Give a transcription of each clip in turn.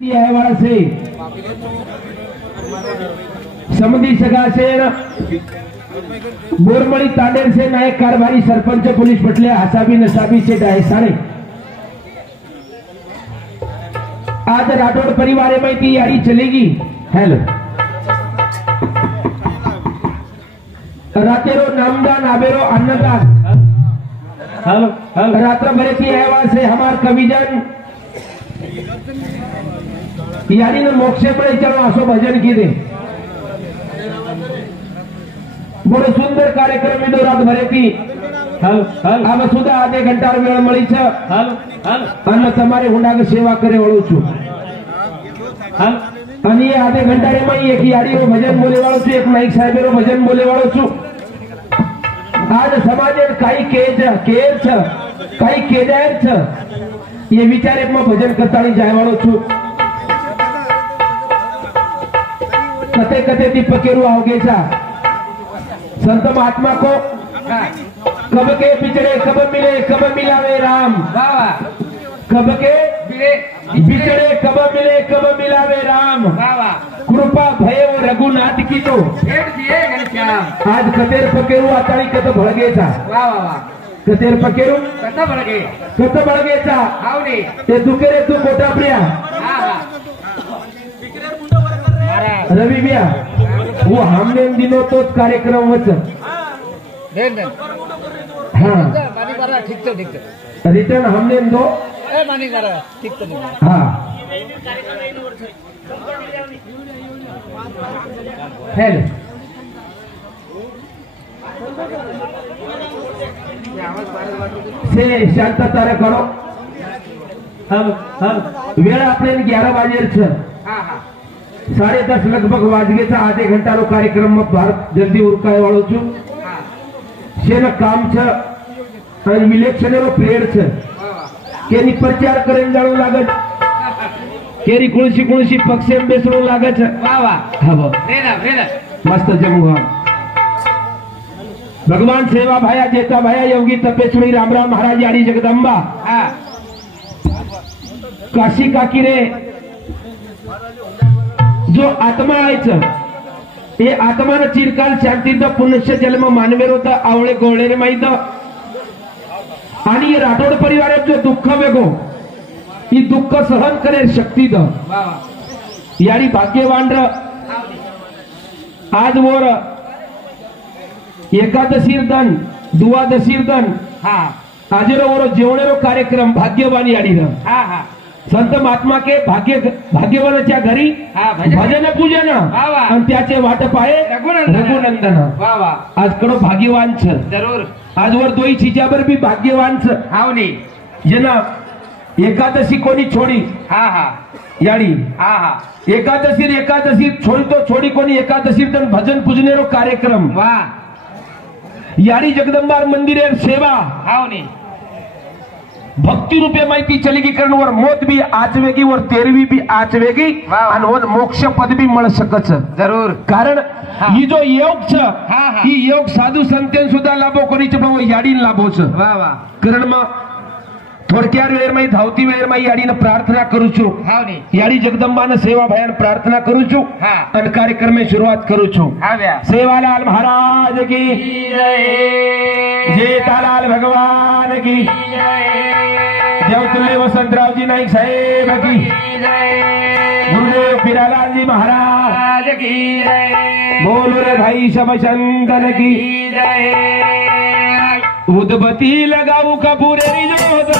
वाला से समधी सगासेन बोरमड़ी तांडेर से नायक कारभारी सरपंच पुलिस पटले हसाबी नसाबी से डायसाने आज राठौड़ परिवार में की यारी चलेगी। हेलो रातेरो नामदान आबेरो अन्नदान हेलो रात्र भरे की आवाज से हमार कविजन यारी ने मोक्षे पड़े चलो आसो भजन की दे बड़ो सुंदर कार्यक्रम में दो रात भरे थी आम सुधा आधे घंटा वेळ मळी छ अन्न तमारे हुंडा की सेवा करे वाळो छु आणि ये आधे घंटा रे मई एक यारी रो भजन बोले वाळो छु एक नाईक साहेब रो भजन बोले वाळो छु। आज समाजेर काही केर छ काही केदार छ ये विचार में भजन करतानी जाय वाळो छु। कते कते ती पकेरू आवगेचा संत महात्मा को कब के बिछड़े कब मिले कब मिलावे राम कब के बिछड़े कब मिले कब मिलावे राम कृपा भय रघुनाथ की तो आज कतेर पकेरू आताळी कत भळगेचा कतेर पकेरू कत भळगेचा ते दुकेरे तू कोटाप्रिया रवि भैया वो हमने दिनों तो कार्यक्रम वच हाँ रिटर्न हमने दो हाँ हेलो से शांतता करो हम वेळ आपले 11 वाजेर छ 10:30 लगभग वाजगेचा आधे घंटा रो कार्यक्रम में भारत जल्दी उरकाय वाळो छु शेन काम छ आणि इलेक्शन रो प्लेयर छ केनी प्रचार करेन जाणू लागत केरी कुळशी पक्षे बेसरू लागत वाह वाह हबो वेला मस्त जमुगा भगवान सेवा भाया जेता भाया योगी तपेश्वरी राम राम महाराज यारी जगदंबा काशी काकी रे जो आत्मा आयचं हे आत्मान चिरकाल शांतीत पुण्य जन्म मानवेरो तर आवळे गोळे रे माहित आणि राठोड परिवारात जो दुःख वेगो ही दुःख सहन करे शक्ती द यारी भाग्यवान र आज वर एकादशीर दन दुवादशीर दन आजेरो वर जेवणेरो कार्यक्रम भाग्यवान याडी र संत महात्मा के भाग्यवानाच्या घरी भजन पूजन आणि त्याचे वाटप आहे रघुनंदन आज कडो भाग्यवान छ जरूर आज वर दोई चीजाबर भी भाग्यवान छ हावनी जना एकादशी कोणी छोडी याडी एकादशी छोडी तो छोडी कोणी एकादशी तन भजन पूजनेरो कार्यक्रम वाह याडी जगदंबार मंदिरेर सेवा हावनी भक्ति रूपे माहिती चलेगी कारण वर मौत भी आचवेगी वर 13वीं भी आचवेगी आणि वर मोक्ष पद भी मिळ सकच जरूर कारण ही जो योग छ ही योग साधू संतेन सुद्धा लाभो कोणीच भाव याडीन लाभो छ वाह वाह कारण मा थोडक्यार वेळ माई धावती वेळ माई याडीने प्रार्थना करू छु याडी जगदंबाने सेवा भयान प्रार्थना करू छु आणि कार्यक्रम में शुरुआत करू छु सेवालाल महाराज की जय जेठालाल भगवान की देवतुल्य वसंतराव जी नाईक साहेब की गुरुदेव पिरालाल जी महाराज की बोलो रे भाई शबशंकर की उदबती लगाऊ कपूरेरी जोत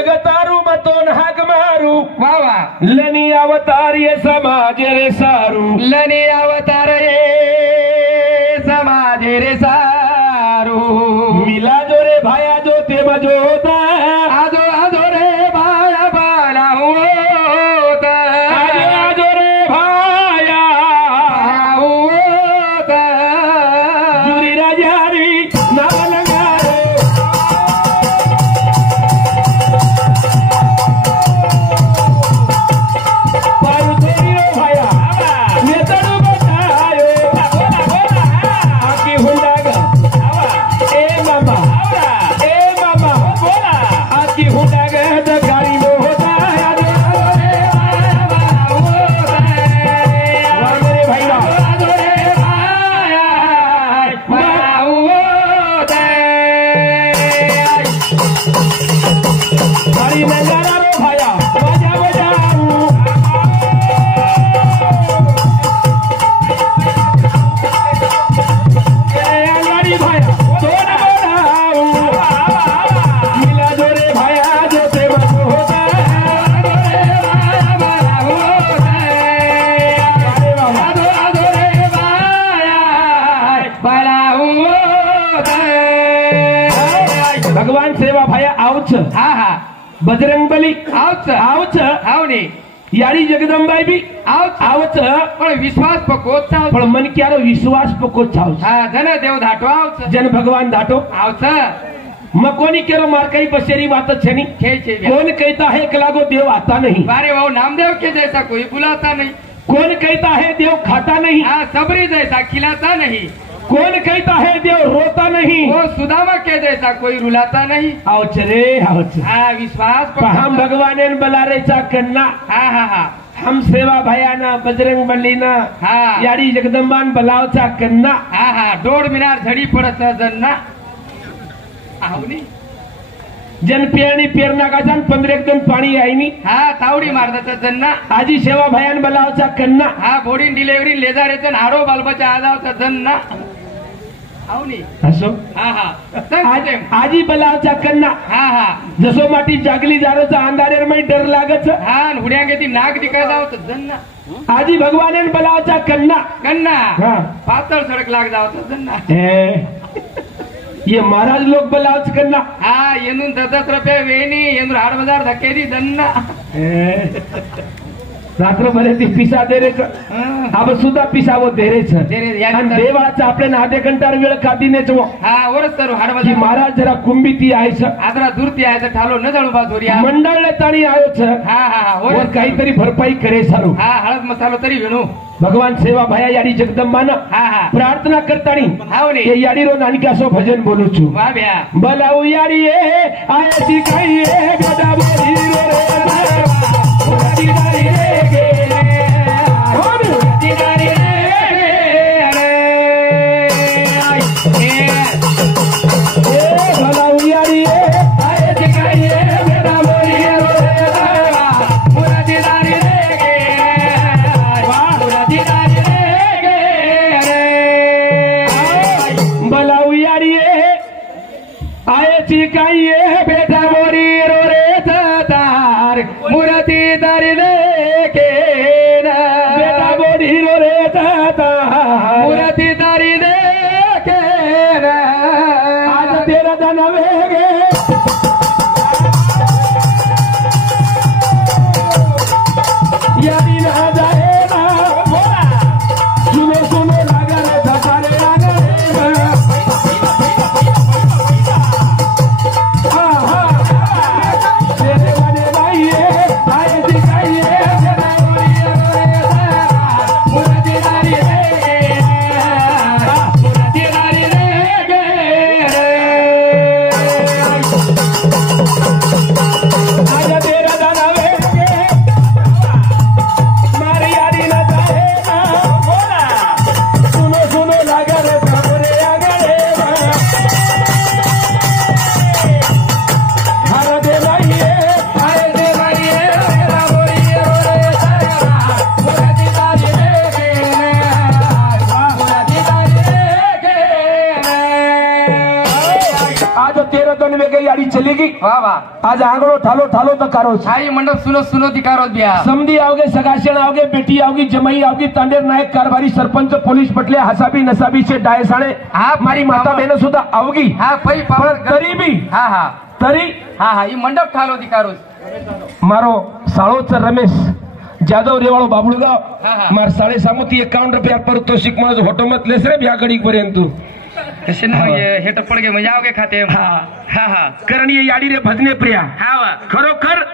जगतारू मतोन हाक मारू वा वा लनी अवतार ये समाज रे सारू लनी अवतार ये समाज रे सारू मिला जो रे भाया जो ते मजो होता आजो आजो रे भाया बाला होता आजो आजो रे भाया होता जुरी राजारी नाव लगारो पारू थोरियो भाया नेतरू बतायो बोला बोला आकी हुंडागा ए मामा बोला आकी हुंडागा द गाड़ी में होता आजो आजो रे भाया होता वाह मेरे भाईरा आजो रे भाया बाला होता गाड़ी में गाना रो भाया बजा बजाऊ गाड़ी भाया तोड़ बनाऊ मिला जो रे भाया जो ते मत होता आजो रे भाया बाला होता अरे बाबा आजो आजो रे भाया बाला होता भगवान सेवा भाया आवच हा हा बजरंगबली आवच आवच आवनी यारी जगदंबाई बी आवच आवच पण विश्वास पकोत चाव पण मन क्यारो विश्वास पको छाव हा जन देव धाटो आवच जन भगवान दाटो आवच मकोनी केरो मारकाई बसेरी बात छनी खेल खेल कौन कहता है कि लागो देव आता नहीं बारे वो नामदेव के जैसा कोई बुलाता नहीं कौन कहता है देव खाता नहीं हाँ सबरी जैसा खिलाता नहीं कौन कहता है देव रोता नहीं वो सुदामा के जैसा कोई रुलाता नहीं आवच रे आवच हाँ विश्वास हम भगवान बलारे चा कन्ना हाँ हाँ हाँ हम सेवा भयाना बजरंग बलीना हाँ यारी जगदंबान बलावचा कन्ना हाँ हाँ डोड़ मिनार झड़ी पड़त जन्ना आवनी जन पेरणी पेरणा का जन 15 एकदम पाणी आई नी हाँ तावडी मारता जन्ना आजी सेवा भयान बलावचा कन्ना हाँ बोडी डिलेवरी लेजा रेतन हारो बालबचा आजावचा जन्ना आवनी असो हाँ हाँ आजी बलावचा कन्ना हाँ हाँ जसो माटी जागली जारोचा अंधारेर मै डर लागच हाँ हुड्यांगे ती नाक दिका जावत जन्ना आजी भगवान बलावचा कन्ना कन्ना हाँ पातळ सडक लाग जावत जन्ना ये महाराज लोग बलावच कन्ना हाँ येनून 10 रुपये वेणी येनून 8 बाजार धक्केदी जन्ना रात्र भरे ती पिसा दे रे अब सुद्धा पिसावो दे रे देवाचा आपल्याला आधे घंटार वेळ काढीनेच हाँ वरच तर 8 की बाजार महाराज जरा कुंभीती आहे आदरा दूरती आहे तर ठालो न जाणू बाजोरिया मंडळ ताणी आयो छ हाँ हाँ हाँ और वरच काहीतरी भरपाई करे सारू हाँ हळद मसालो तरी वेणू भगवान सेवा भाया याडी जगदंबाना हाँ हाँ प्रार्थना करतानी हावनी ये याडी रो नानकासो भजन बोलू छु वाह भ्या बलाऊ याडी ए आयची काही ए गदा बोली रो रे ओडी दारी रे गे ओडी दारी रे ए बलाऊ याडी ए आयची काही ए गदा बोली रो रे ओडी दारी रे गे ओडी दारी रे गे बलाऊ याडी ए आयची काही ए बेटा मोरी रो रे तार मुरती दारी लेके बेटा मोरी रो रे तार मुरती दारी लेके आज तेरा धन वेगे यादी ना जाए ना बोला सुनो सुनो लगा रे धसारे आगे हाँ हाँ तेरे बने भाई आए दिखाइए चलेगी। वाह वाह आज आंगड़ो ठालो ठालो तो कारो छाई मंडप सुनो सुनो दिकारो बिया समधी आओगे, सगाशण आओगे, बेटी आओगी, जमाई आओगी, तांडेर नायक, कारभारी, सरपंच, पोलीस पटले, हसाबी नसाबी से डायसाणे मारी माता बहन सुद्धा आवगी। हा पै पावर तरी बी तरी ई मंडप ठालो दिकारो मारो साळोच रमेश जाधव रेवाळो बाबुळगाव हा. मार 51 ₹51 पारितोषिक माझं होटो मत लेस रे भ्या गडी पर्यंत कसे ना हे टप्पड गे म्हणजे आवगे खाते हा कारण ये याडी रे भजने प्रिया हा खरोखर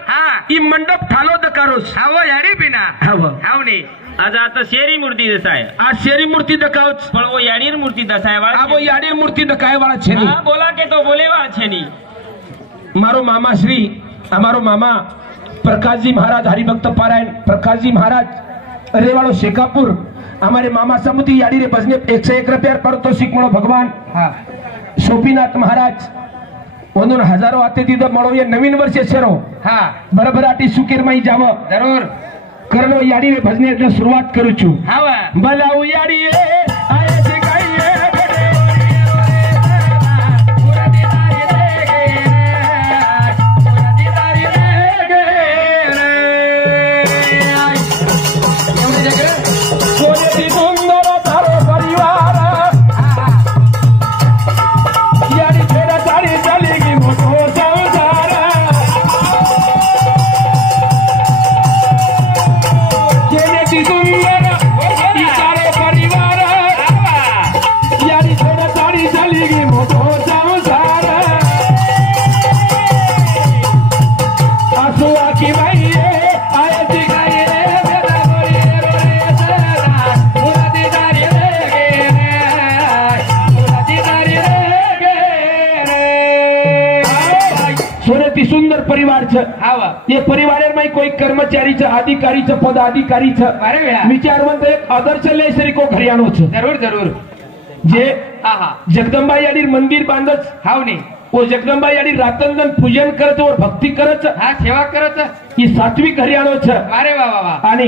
ई मंडप ठालो द कारोस हाव याडी बिना हाव ने आज आता शेरी मूर्ती दसाय आज शेरी मूर्ती दकावच पण वो याडीर मूर्ती दसाय वाला वो याडी मूर्ती दकाय वाला छेनी हाँ बोला के तो बोले वाला छेनी मारो मामा श्री हमारो मामा प्रकाश जी महाराज हरिभक्त पारायण प्रकाश जी महाराज रेवाड़ो शेखापुर हमारे मामा समुदी याडी रे बजने 101 रुपया पारितोषिक मळो भगवान सोपीनाथ महाराज म्हणून हजारो आते तिथं मळो ये नवीन वर्ष शेरो बरोबराटी सुकेरमाई जावं जरूर करणो याडी रे भजने सुरुवात करू छु हाव बलाऊ याडी आये से गाइए सुंदर परिवार ये परिवार में कोई कर्मचारी अधिकारी पदाधिकारी विचारवंत एक आदर्श लेसरी को घरियाणो जरूर जरूर जे जगदंबा याडी मंदिर बांधच हाव ने वो जगदंबा याडी रातंदन पूजन करत और भक्ती करत सेवा करत ही सात्विक हरियाणो अरे वा वा वा आणि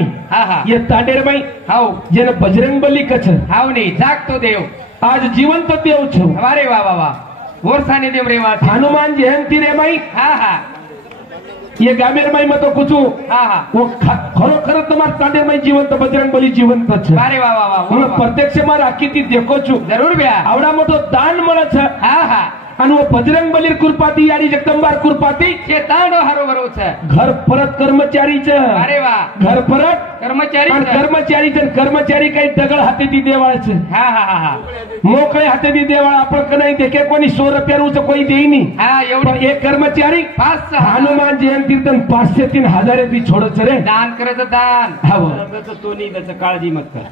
ये तांडेर माई हाव जेने बजरंग बली कछ हाव ने जागतो देव आज जीवंत देव छो अरे वा वा वा वर्षाने देव रेवा हनुमान जयंती रे माई ये गामेर माई मतो कुछ वो खरो खर तुम्हार तांडेर माई जीवंत बजरंग बली जीवंत छ अरे वा वा वा प्रत्यक्ष मार आखी ती देखो छु जरूर ब्या आवडा मोठो दान मळच आणि वो बजरंग बलीर कुरपाती याडी जगदंबार कुरपाती ये तांडो हारो बरो छ घर परत कर्मचारी छ अरे वा घर परत कर्मचारी काही दगड हाते ती देवाळ छ मोकळे हाते ती देवाळ आपण कनाई देखे कोणी 100 रुपया रुच कोई देईनी एवढं एक कर्मचारी 5 हनुमान जयंती 500 3,000 ती छोडच रे दान करत दान हाव तो नहीं दस काळजी मत कर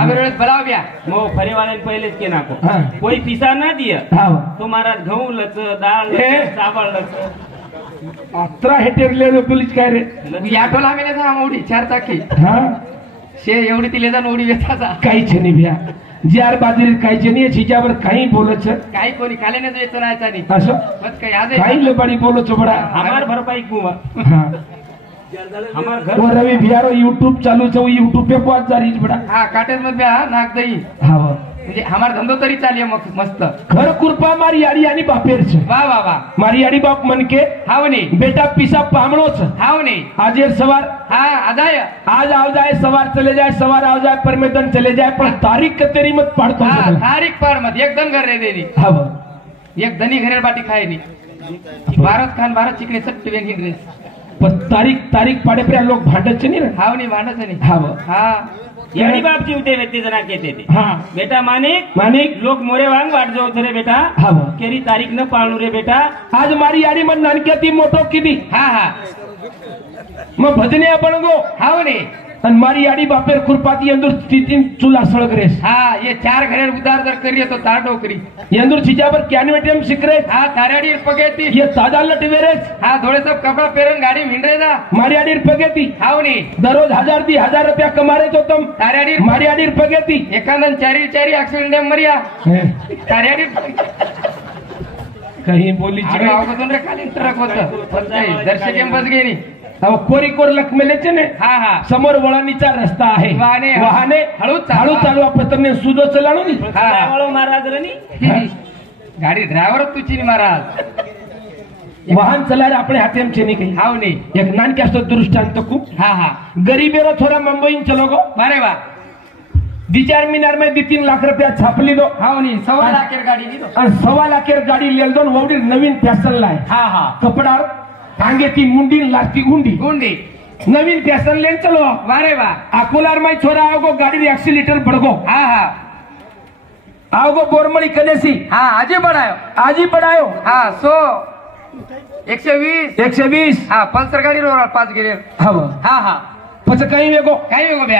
आवेळेस बलाव ब्या मो फरे वाले पहले के नाको कोई पिसा ना दिया हाव तुम्हारा घऊ लच दाल चावल लच अत्रा हेटेरले पोलीस काय रे याटोला मेले जा मोडी 4 चाकी शे एवढी ती लेदा नोडी वेचाचा काही छनी भ्या जार बाजरी काही छनी छिजावर काही बोलच काही कोणी खालेनेच वेचनायचा नाही असं बस काही आज काही लबाडी बोलच बडा हमार भरपाई कुवा हमार घर वो रवि बिहारो YouTube चालू छ YouTube पे पाच जारीच बडा काटेज मध्ये नाक दई हाव म्हणजे हमार धंदो तरी चालिए मस्त घर कुरपा मारी याडी आणि बापेर छ वाह वाह वाह मारी याडी बाप मन के हावनी बेटा पिसा पामणो छ हावनी आजेर सवार आजाय आज आओ जाए सवार चले जाए सवार आओ जाए परमेदन चले जाए पर तारीख कतेरी मत पड़तो तारीख पर मत एक दन घर रे देनी हाव एक दनी घरे बाटी खाए नी भारत खान भारत चिकने सट्ट वेन हिंद्रे पर तारीख पाडे पर लोग भांडत छ नी रे हावनी भांडत नहीं हाव याडी बाप जीवते व्यक्ती जना कहते थे बेटा मानिक लोग मोरे वांग वाट जाओ रे बेटा केरी तारीख न पाळू रे बेटा आज मारी याडी मन नानक्याती मोठो किदी मग भजने आपण गो हावनी आणि मारी याडी बापेर खुरपाती अंदर तीन चुला सळग रेस ये 4 घरे उदार जर करिए तो तार डोकरी अंदर छिजावर कैनवेटियम सिकरे ताराडी पगेती ये ताजा लटवेरेस थोड़े सब कपड़ा पेरन गाड़ी भिंडरे जा मारी याडी पगेती हावनी दररोज 1000 रुपया कमारे तो तुम ताराडी मारी याडी पगेती एकानन चारी एक्सीडेंट मरिया ताराडी कहीं बोली अगोदून रे खाली ट्रक होत दर्शक बस गेली कोरीकोर लखमेलेचे ने समोर वळणीचा रस्ता आहे वाहने हळू चालू पत्रने सुदो चलाणो नी महाराज रनी गाडी ड्रायव्हर तुची महाराज વાહન ચલાવે આપણે હાથે એમ છે નહીં કઈ હાવ નહીં એક નાનકડો દૃષ્ટાંત કુ હા હા ગરીબેરો થોડા મુંબઈ ચલો ગો બારે વાહ 2-4 મહિના में 2-3 लाख रुपया छाप लीधो હાવ નહીં 1.25 લાખ ગાડી લીધો અને 1.25 લાખ ગાડી લેલદો ને વવડી નવીન ફેશન લાય હા હા કપડા ટાંગેથી મુંડી લાસ્ટી ઊંડી ગુંડી નવીન ફેશન લેન ચલો બારે વાહ આ કોલાર માં છોરા આવગો ગાડી એક્સિલેટર પડગો હા હા આવગો બોરમળી કનેસી હા આજે બનાયો આજી પડાયો હા 100 120 120 હા પલ્સર ગાડી રો 5 ગિરે હવે હા હા પછી કઈ વેગો કઈ વેગો બે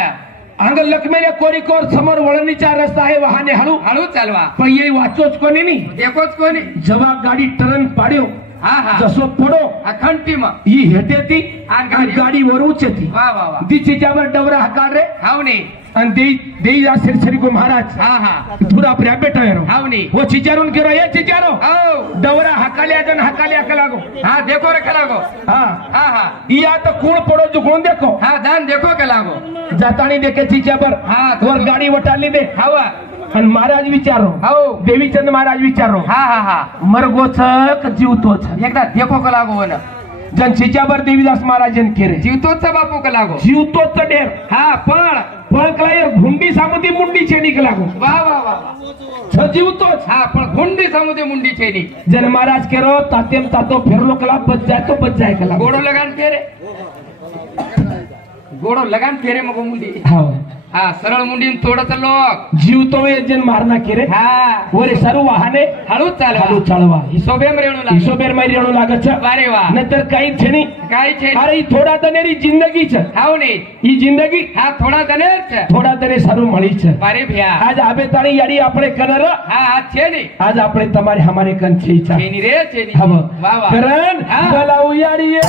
આંગલ લખમેને કોરીકોર સમર વળની ચાર રસ્તા હે વાહને હાલું હાલું ચાલવા પણ એ વાંચો જ કોની ની દેખો જ કોની જવા ગાડી ટર્ન પાડ્યો હા હા જસો પડો આ ખંટીમાં ઈ હેટેથી આ આ ગાડી વર ઊંચેથી વાહ વાહ વાહ દીચી જાબર ડવરા હકાર રે હાવ નહીં અને દેઈ આ સિરસરી કો મહારાજ હા હા ધુરા પર બેઠા એરો હાવ નહીં વો ચિચારો ને કેરો એ ચિચારો આવ ડવરા હકાલ્યા જન હકાલ્યા કલાગો હા દેખો રે કલાગો હા હા હા ઈ આ તો કોણ પડો જો કોણ દેખો હા દાન દેખો કલાગો જાતાણી દેખે ચીચા પર હા વર ગાડી વટાલી દે હાવા અને મહારાજ વિચારો હાવ દેવીચંદ મહારાજ વિચારો હા હા હા મરગો છક જીવતો છે એકદા દેખો કલાગો વને જન ચીચાબર દેવીદાસ મહારાજ ને કેરે જીવતો જ છે બાપુ કલાગો જીવતો જ ડેર હા પણ કલાયર ઘુંડી સામુદી મુંડી છે ની કલાગો વાહ વાહ વાહ છ જીવતો જ હા પણ ગુંડી સમુદ્ર મુંડી છે ની જન મહારાજ કેરો તાતેમ તાતો ફેરલો કલાક બચ જાય તો બચ જાય કલાક ઘોડો લગાન ફેરે ઘોડો લગાન ફેરે મગો મુંડી હા હા સરળ મુંડી થોડો તો લોક જીવતો એ જન મારના કેરે હા ઓરે સારું વાહને હાલું ચાલે હાલું ચાલવા હિસોબેમ રેણું લાગે ઈસોબેર મારી રેણું લાગે છે વારે વાહ નતર કઈ છે નહીં કાઈ છે અરે ઈ થોડા તનેરી જિંદગી છે હાવ નહીં ઈ જિંદગી હા થોડા દને જ છે થોડા તને સારું મળી છે વારે ભ્યા આજ આબે તારી યારી આપણે કનર હા આ છે ની આજ આપણે તમારી હમારે કન છે ઈચ્છા છે ની રે છે ની હવે વાહ વાહ કરણ હા. બોલાવ યારી એ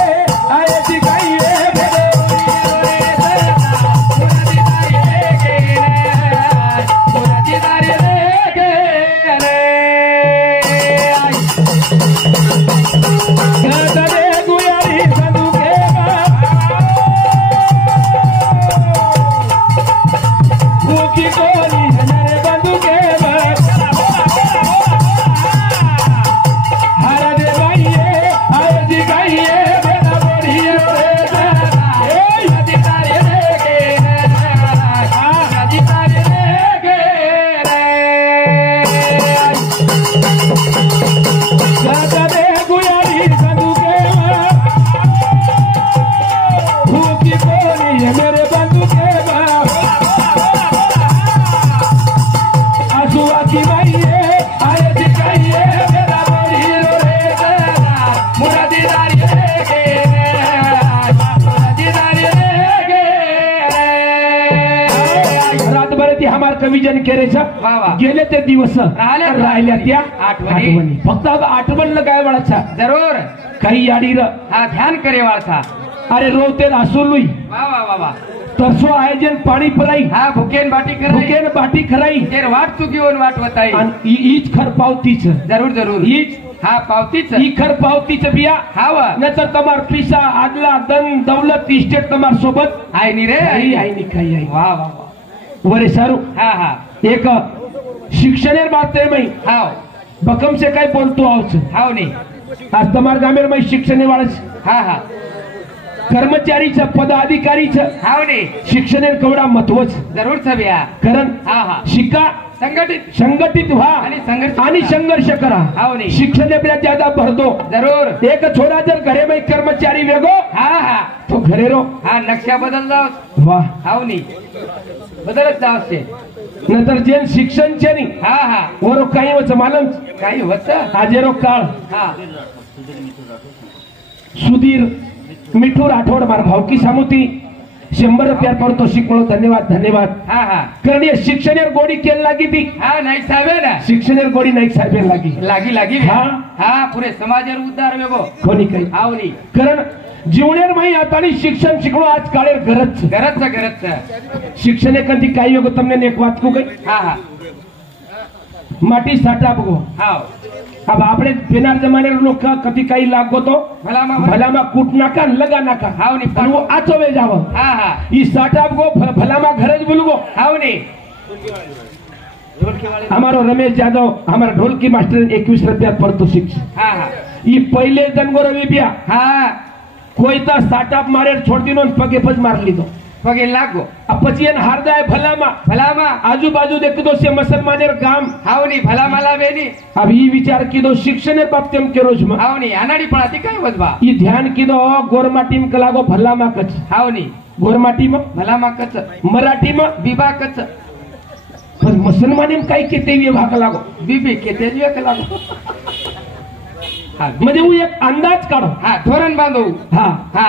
આયે શીખાઈએ ભેરે कविजन केरे वाह, वाह. गेले ते दिवस राहिल्या त्या आठवणी. फक्त आठवण लगाय वाळा जरूर काही याडी र હા ધ્યાન કરે વાળા अरे रोते रासोलुई વાહ વાહ વાહ વાહ तरसो आयोजन पाणी पराई હા ભૂકેન બાટી કરે ભૂકેન બાટી ખરાઈ તેર વાટ ચૂક્યો ને વાટ વતાઈ અને ઈ જ ખર પાવતી છે જરૂર જરૂર ઈ જ હા પાવતી છે ઈ ખર પાવતી છે બિયા હા નતર તમાર પૈસા આદલા ધન દौलत ઇસ્ટેટ તમાર સોબત આઈ ની રે આઈ આઈ ની ખાઈ આઈ વાહ વાહ વાહ વરે સારું હા હા એક શિક્ષણેર બાત મય હાવ બકમ से काय बोलतो આવશે હાવ ની आज તમાર ગામેર મય શિક્ષણે વાળા છે હા હા કર્મચારી છે પદાધિकारी છે હાવ ની શિક્ષણેર કવડા મહત્વ છે જરૂર છે ભ્યા कारण હા હા शिका સંગઠિત संगठित व्हा आणि संघर्ष आणि संघर्ष करा हाव नाही. शिक्षण आपल्या ज्यादा भर दो जरूर एक छोरा जर घरे में कर्मचारी वेगो हा हा तो घरे रो हा नक्षा बदल जाव वाह हाव नी बदलत जाव છે नंतर जेन शिक्षण છે ની હા हा वरो काही वच मालम काही होत आजेरो काळ हा सुधीर मिठू राठोड मार भावकी सामुती 100 रुपया पडतो शिकवलो धन्यवाद धन्यवाद हा हा कारण ये शिक्षणेर गोडी केल लागी ती हा नाही साहेब ना शिक्षणेर गोडी नाही साहेब लागी लागी लागी हा. हा पुरे समाजर उद्धार वेगो कोणी काही हाव नी कारण जीवनेर माही आता शिक्षण शिकलो आज काळेर गरज છે गरज છે शिक्षण कधी काही योग તમને એક વાત કહું ગઈ હા હા માટી સાટા બગો હાવ अब આપણે પેનાર જમાને લોક કદી काही लागो तो ભલામાં ભલામાં કૂટ નાખા ને લગા નાખા હાવ ની પણ वो આચો વે જાવ હા હા ઈ સાટા બગો ભલામાં ઘરે જ બોલગો હાવ नी हमारो रमेश यादव हमारा ढोलकी मास्टर 21 रुपया पड़तो शिक्ष હા હા ई पहले दनगोर बिया હા कोई तो स्टार्टअप मारे छोड़ती नो पगे पज मार ली दो પગે લાગો પછી એને હારદાય ભલામાં ભલામાં આજુબાજુ દેખી દો છે મુસલમાનેર ગામ હાવની ભલામાં લાવેની अब ई विचार कीधो शिक्षण बाबते एम केरो छमा હાવની આનાડી પણ હતી કઈ વધવા ई ध्यान कीधो गोरमा टीम कलागो भलामा कच હાવની गोरमा टीम ભલામાં કચ मराठी में બીબા કચ पर मुसलमानी में काही केते विभाग लागो બીબી કે તેજવે કલાગો म्हणजे वो एक अंदाज काढो હા ધોરણ બાંધો हा હા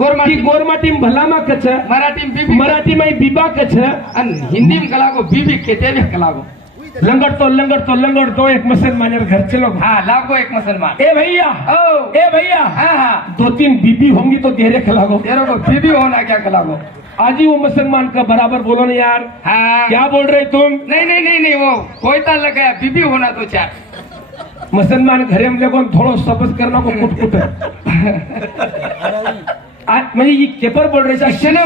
ગોરમા की गोरमा टीम भलामा कच મરાઠી બીબી मराठी में बीबा कच અને હિન્દી में કલાગો બીબી કે તેજવે કલાગો लंगड़ तो एक मुसलमान घर चलो હા લાગો એક મુસલમાન ए भैया ओ ए भैया હા હા 2-3 बीबी होंगी तो देरे खिलागो तेरे को बीबी होना क्या कलागो आज ही वो मुसलमान का बराबर बोलो ना यार हाँ क्या बोल रहे तुम नहीं नहीं नहीं नहीं वो कोई ताल लगाया बीबी होना तो चार मुसलमान घरे में देखो थोड़ो सबज करना को कुट म्हणजे ही केपर बोल रहे शिक्षण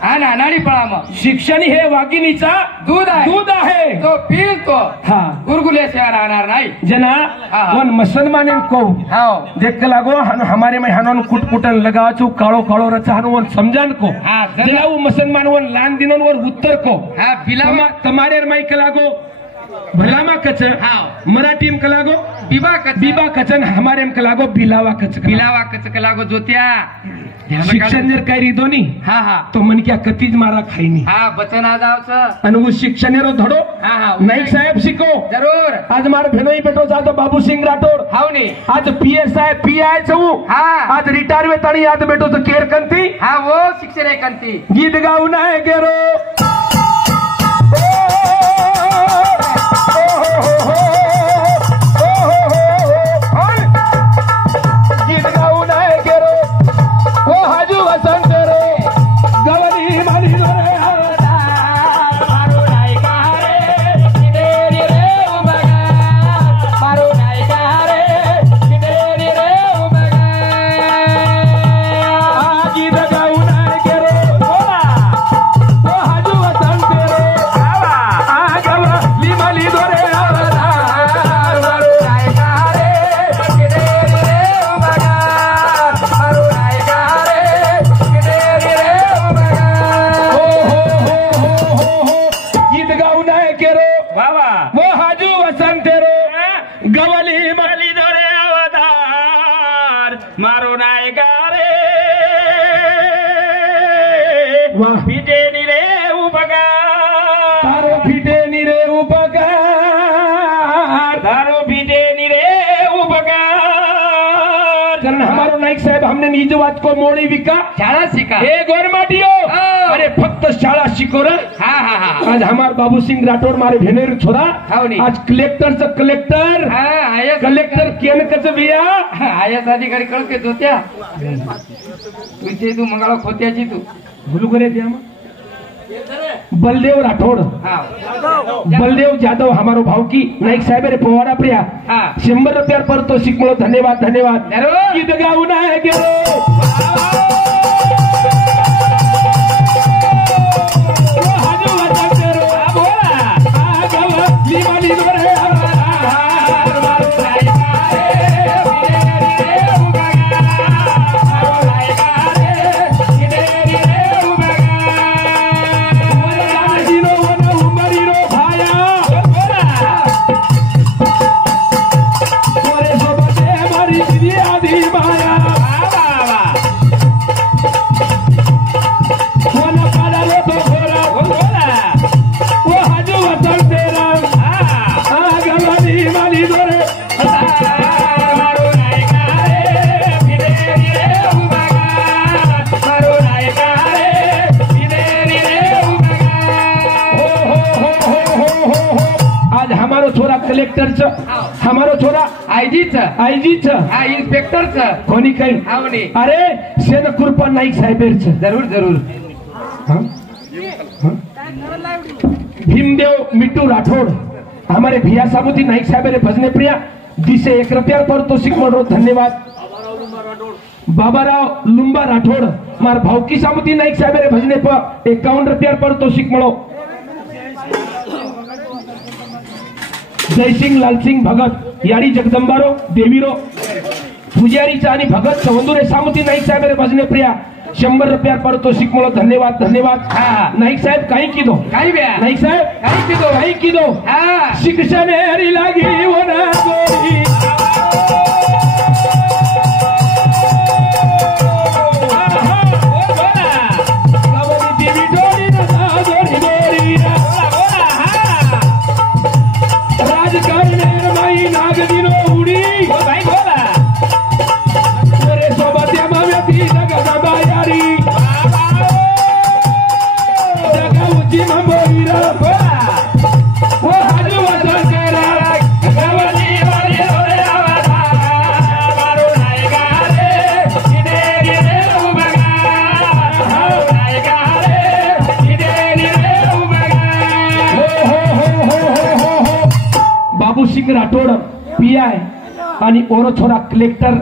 हा ना नाडी पळामा शिक्षण हे वाघिणीचा दूध आहे दूध आहे तो पील तो हा गुरगुल्याशिवाय राहणार नाही जना हाँ। वन मुसलमान को हाव देख के लागो हमारे में हनन कुटकुटन लगा चु काळो काळो रचा वन समझान को हाँ, जना। जना वो मुसलमान वन लान दिनन वर उत्तर को हा बिलावा तुम्हारे माई के लागो भलामा कच हाव मराठी में कलागो बीबा कच बीबा कचन हमारे में कलागो बिलावा कच बिलावा कच कलागो जोत्या शिक्षण जर काही रिदो नी हा हा तो मन क्या कतीज मारा खाई नी हा बचन आजावच आणि वो शिक्षणेरो धडो हा हा नाईक साहेब शिको जरूर आज मार भेनोई बेटो जातो बाबू सिंग राठोड हाव नी आज PSI PI छऊ हा आज रिटायर वे तणी आज बेटो तो केर कंती हा वो शिक्षण आहे कंती गीत गाऊ नाही गेरो गीत गाऊ नाही गेरो ओ हाजू वसंत रे गवरी मारी रे मारो नाही का रे किदेरी रे उबगा मारो नाही का रे किदेरी रे उबगा गीत गाऊ नाही गेरो ओ हाजू वसंत रे आ गवरी मारी रे मारो नाही का रे किदेरी रे उबगा मारो नाही का रे किदेरी रे उबगा हो गीत गाऊ नाही केरो बाबा वो हाजू वसंत रो गवली मली दोरे अवतार मारो नाय गारे वाह पिटे निरे उपगा तारो फिटे निरे उपकार धारो पिटे निरे उपगा कारण हमारो नाईक साहेब हमने निज बात को मोड़ी विका शाळा शिका ए गोरमाटियो अरे फक्त शाळा शिको रे हा हा हा आज हमार बाबू सिंग राठोड मारे भेनेर छोरा हाव नी. आज कलेक्टरचं कलेक्टर हा आयस कलेक्टर केनकच बिया आयस अधिकारी कळके जोत्या तुझे तू मंगळा खोत्याची तू भूल करे द्या मग. बलदेव राठोड हा बलदेव जाधव हमारो भाव की नाईक साहेब रे पोवाडा प्रिया हा 100 रुपया पारितोषिक मिळो धन्यवाद धन्यवाद जरूर. गीत गाऊ नाही गेलो हमारो छोरा कलेक्टर हमारो छोरा आयजीच आयजीच हा इन्स्पेक्टरच कोणी काही हाव नी अरे सेन कृपा नाईक साहेबेरच जरूर जरूर भीमदेव मिट्टू राठोड हमारे भिया सामुती नाईक साहेब भजने प्रिया दिसे 1 रुपया पारितोषिक मिळो धन्यवाद बाबाराव लुंबा राठोड मार भावकी सामुती नाईक साहेब भजने 51 रुपया पारितोषिक मिळो जयसिंग लालसिंग भगत यारी जगदंबारो देवीरो पुजारीचा आणि भगत चौंदुरे सामुती नाईक साहेब रे भजने प्रिया 100 रुपया पारितोषिक मिळो धन्यवाद धन्यवाद नाईक साहेब काही कीधो काही ब्या नाईक साहेब काही कीधो शिक्षण लागी होना गोरी सिंह राठौड़ पीआई आणि ओरो छोरा कलेक्टर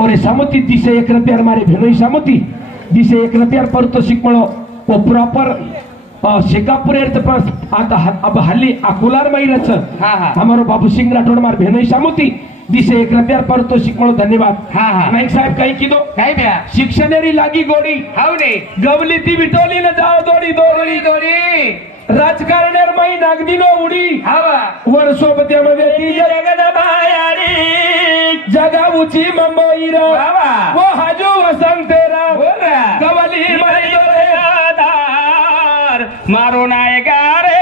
और सामती दिसे 1 रुपया हमारे भेनोई सामती दिसे 1 रुपया पारितोषिक मिळो वो प्रॉपर शेकापुर आता अब हल्ली अकोलार माहिरच हमारो बाबू सिंह राठौड़ मार भेनोई सामती दिसे 1 रुपया पारितोषिक मिळो धन्यवाद नाईक साहेब काही कीधो काय ब्या शिक्षणेरी लागी गोडी हाव रे गवली ती विटोली न जाओ दोडी दोडी दोरी राजकारण्या माई नागदिनो उडी हवा वर्षोपत्यामध्ये ती जगदबायारी जगाऊची मुंबईरा वो हाजू वसंतेरा गवली माई आधार मारो नायगारे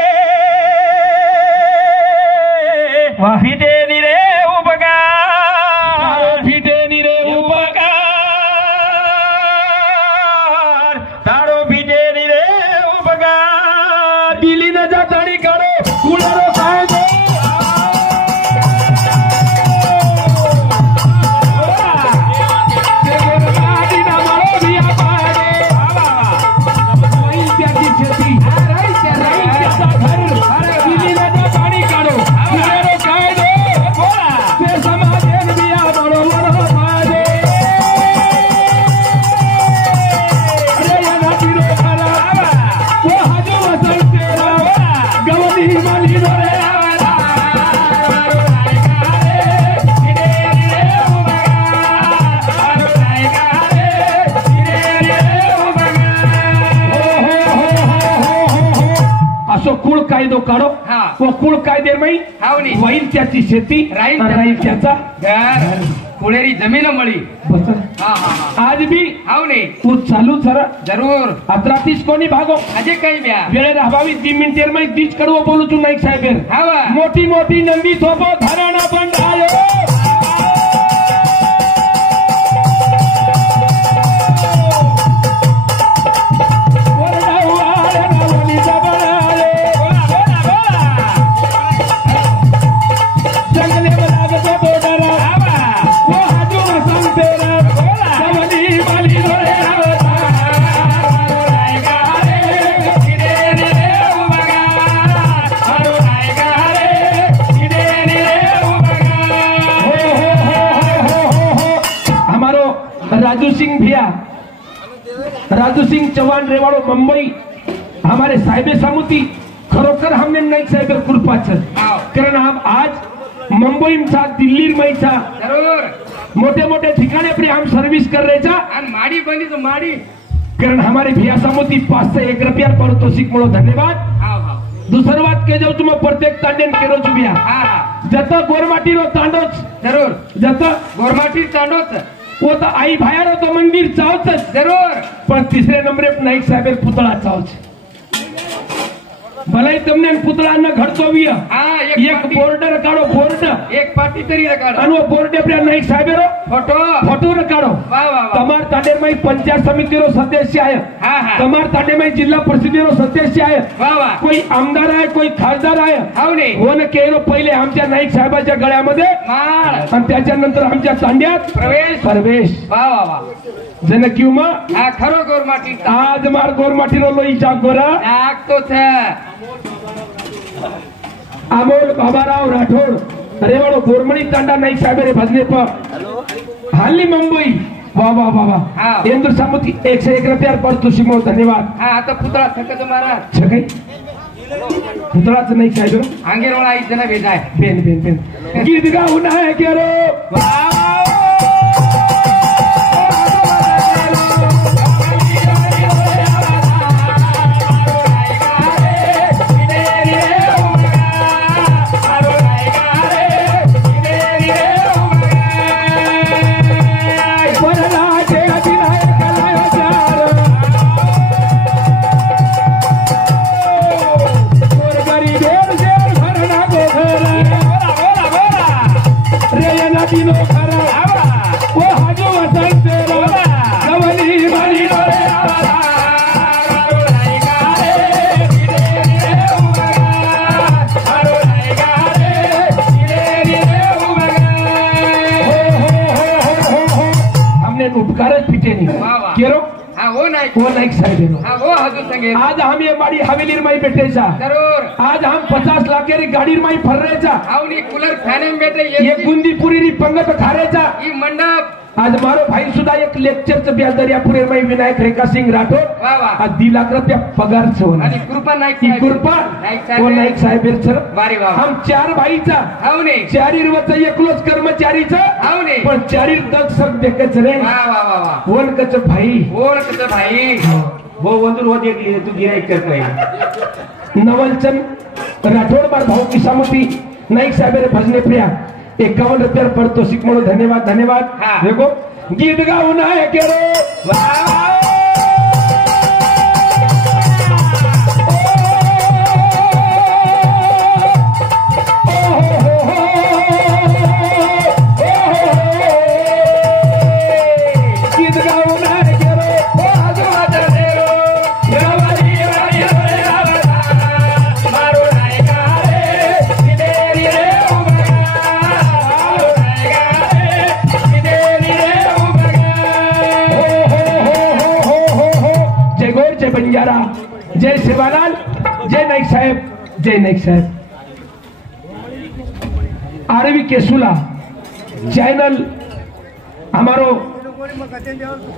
फिटे निरे उपकार फिटे निरे उपकार तारो फिटे निरे उपकार दिली न जातानी काढो कुळारो कायदो कुळ कायदो काढो व कुळ कायदे माई वाईल त्याची शेती राहील त्याचा कुळेरी जमीन मळी आज भी हावने तू चालू जरा जरूर अत्रातीस कोणी भागो अजय काही ब्या वेळे राहावी 2 मिनिटेर माई तीच कडवो बोलू तू नाईक साहेब हावा मोठी मोठी नंदी थोपो धराणा पण आयो राजू सिंह भैया राजू सिंह चौहान रेवाड़ो मुंबई हमारे साहिबे सामुती खरोखर हमने नाईक साहेब कृपाचं कारण हम आज मुंबई में दिल्ली में जरूर मोठे मोठे ठिकाणे पर हम सर्विस कर रहे था माड़ी बनी तो माड़ी कारण हमारे भैया सामुती 5 से 1 रुपया पारितोषिक मिळो धन्यवाद दुसरी बात के जाऊ तुम्ही प्रत्येक तांडेन केरो चुबिया जत गोरमाटी रो तांडोच जरूर जत गोरमाटी तांडोच वो तो आई भायर तो मंदिर चावच जरूर पण 3रे नंबरे नाईक साहेब पुतळा चावच भले तुमने पुतळा न घडतो विया एक बोर्डर काढो बोर्ड एक पाटी तरी काढो आणि वो बोर्ड पे नाईक साहेब रो फोटो न काढो तमार ताडे में पंचायत समिति रो सदस्य आय तमार ताडे में जिल्हा परिषद रो सदस्य आय कोई आमदार आहे कोई खासदार आहे हावने हो न केरो पहिले आमच्या नाईक साहेबाच्या गळ्यामध्ये माळ आणि त्याच्यानंतर आमच्या तांड्यात प्रवेश वा वा वा जन क्यों मा खरो गोरमाटी आज मार गोरमाटी रो लोईचा गोरा तो थे अमोल बाबाराव राठौड़ रेवाड़ो गोरमणी तांडा नाईक साहेब रे भजने पर हाली मुंबई वाह वाह वाह वाह इंद्र सामुती 101 रुपया पारितोषिक धन्यवाद आता पुतळा थकत महाराज छकई पुतळाच नाही साहेब अंगेरवाळा इथं ना भेटाय बेन बेन बेन गीत गाऊन आहे की रो उपकारच पिटे नाही केरो हो नाईक साहेब आज हम ये माड़ी हवेली माई बैठे सा जरूर आज हम 50 लाख गाड़ी माई फर रहे सा कूलर खाने में बैठे ये बुंदी पूरी पंगत खा रहे सा ये मंडप आज मारो भाई सुद्धा एक लेक्चरचं ब्याज दर्यापुरे माई विनायक रेखा सिंग राठोड आज 2 लाख रुपया पगार आणि कृपा नाईक नाईक साहेब हम 4 भाईचा चारी रुपयाचा एकलोच कर्मचारीचा पण चारी दक्षक देखच रे ओळखच भाई वो वंदूर हो देखली तू गिराईक करतोय नवलचंद राठोड बार भाऊ किसामती नाईक साहेब भजने प्रिया 51 रुपया पडतो शिक म्हणून धन्यवाद देखो गीत गाऊन आहे केरो बंजारा जय सेवालाल जय नाईक साहेब आरवी केसुला चैनल हमारो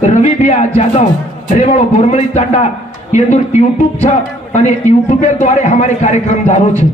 रवि बिया जाधव रेवाड़ो बोरमली तांडा ये यूट्यूब छा અને યુટ્યુબર द्वारे हमारे कार्यक्रम धारो छे।